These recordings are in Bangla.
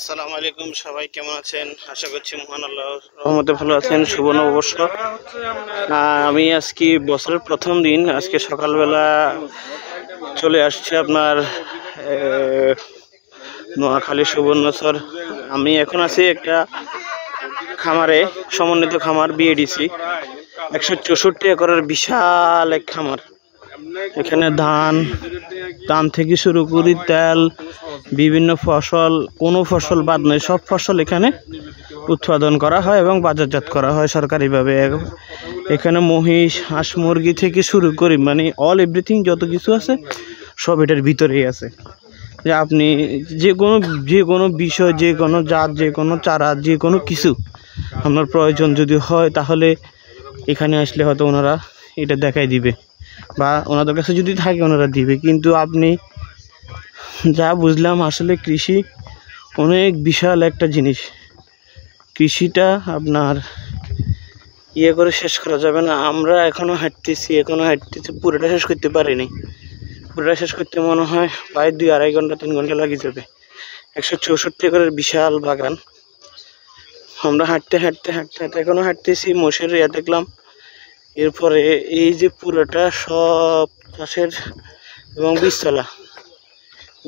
আসসালামু আলাইকুম, সবাই কেমন আছেন? আশা করছি মহান আল্লাহর রহমতে ভালো আছেন। শুভ নববর্ষ। আমি আজকে বছরের প্রথম দিন, আজকে সকালবেলা চলে আসছি আপনার নোয়াখালী সুবর্ণচর। আমি এখন আছি একটা খামারে, সমন্বিত খামার বিএডিসি 164 একরের বিশাল এক খামার। এখানে ধান থেকে শুরু করি তেল, বিভিন্ন ফসল, কোনো ফসল বাদ নয়, সব ফসল এখানে উৎপাদন করা হয় এবং বাজারজাত করা হয় সরকারিভাবে। এখানে মহিষ, হাঁস, মুরগি থেকে শুরু করি, মানে অল এভরিথিং যত কিছু আছে সব এটার ভিতরেই আছে। যে আপনি যে কোনো বিষয়, যে কোনো জাত, যে কোনো চারা, যে কোনো কিছু আপনার প্রয়োজন যদি হয় তাহলে এখানে আসলে হয়তো ওনারা এটা দেখাই দিবে, বা ওনাদের কাছে যদি থাকে ওনারা দিবে। কিন্তু আপনি যা বুঝলাম, আসলে কৃষি অনেক বিশাল একটা জিনিস। কৃষিটা আপনার করে শেষ করা যাবে না। আমরা এখনো হাঁটতেছি, পুরোটা শেষ করতে পারিনি। পুরোটা শেষ করতে মনে হয় প্রায় 2-2.5 ঘন্টা 3 ঘন্টা লাগে যাবে। 164 একরের বিশাল বাগান। আমরা হাঁটতে এখনো হাঁটতেছি। মোষের দেখলাম। এরপরে এই যে পুরোটা সব চাষের এবং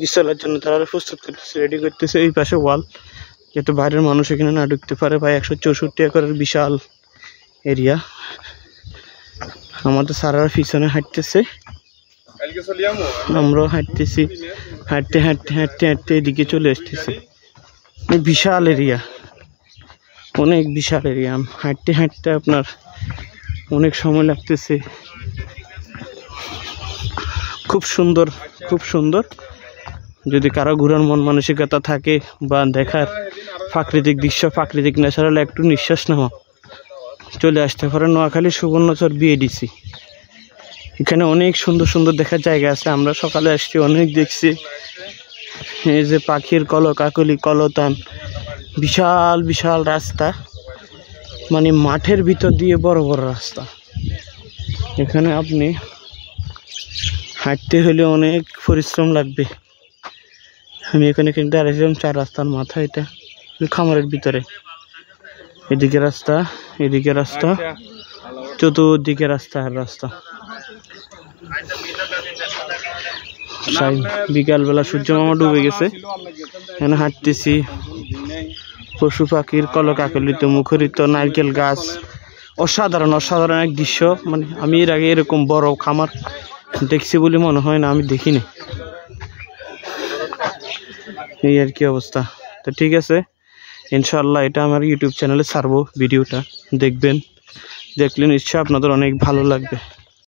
বীজতলার জন্য তারা প্রস্তুত করতেছে, রেডি করতেছে। এই পাশে ওয়াল, যাতে বাইরের মানুষ এখানে না ঢুকতে পারে। ভাই 164 একরের বিশাল এরিয়া। আমাদের সারার পিছনে হাঁটতেছে, আমরাও হাঁটতেছি। হাঁটতে এদিকে চলে আসতেছি। বিশাল এরিয়া, অনেক বিশাল এরিয়া। হাঁটতে আপনার অনেক সময় লাগতেছে। খুব সুন্দর। যদি কারো ঘোরার মন মানসিকতা থাকে বা দেখার প্রাকৃতিক দৃশ্য, প্রাকৃতিক ন্যাচারাল একটু নিঃশ্বাস নেওয়া, চলে আসতে পারে নোয়াখালী সুবর্ণচর বিএডিসি। এখানে অনেক সুন্দর দেখার জায়গা আছে। আমরা সকালে আসছি, অনেক দেখছি। এই যে পাখির কলকাকলি, কলতান, বিশাল রাস্তা, মানে মাঠের ভিতর দিয়ে বড় রাস্তা। এখানে আপনি হাঁটতে হলে অনেক পরিশ্রম লাগবে। আমি এখানে কিন্তু দাঁড়িয়েছিলাম 4 রাস্তার মাথায়। এটা খামারের ভিতরে। এদিকে রাস্তা, চতুর্দিকে রাস্তা। বিকালবেলা সূর্য মামা ডুবে গেছে। এখানে হাঁটতেছি, পশু পাখির কলকাকলিত, মুখরিত, নারকেল গাছ। অসাধারণ এক দৃশ্য। মানে আমি এর আগে এরকম বড় খামার দেখছি বলে মনে হয় না, আমি দেখিনি। এই আর কি অবস্থা। তো ঠিক আছে, ইনশাআল্লাহ এটা আমার ইউটিউব চ্যানেলে ছাড়বো। ভিডিওটা দেখবেন, দেখলে নিশ্চয়ই আপনাদের অনেক ভালো লাগবে।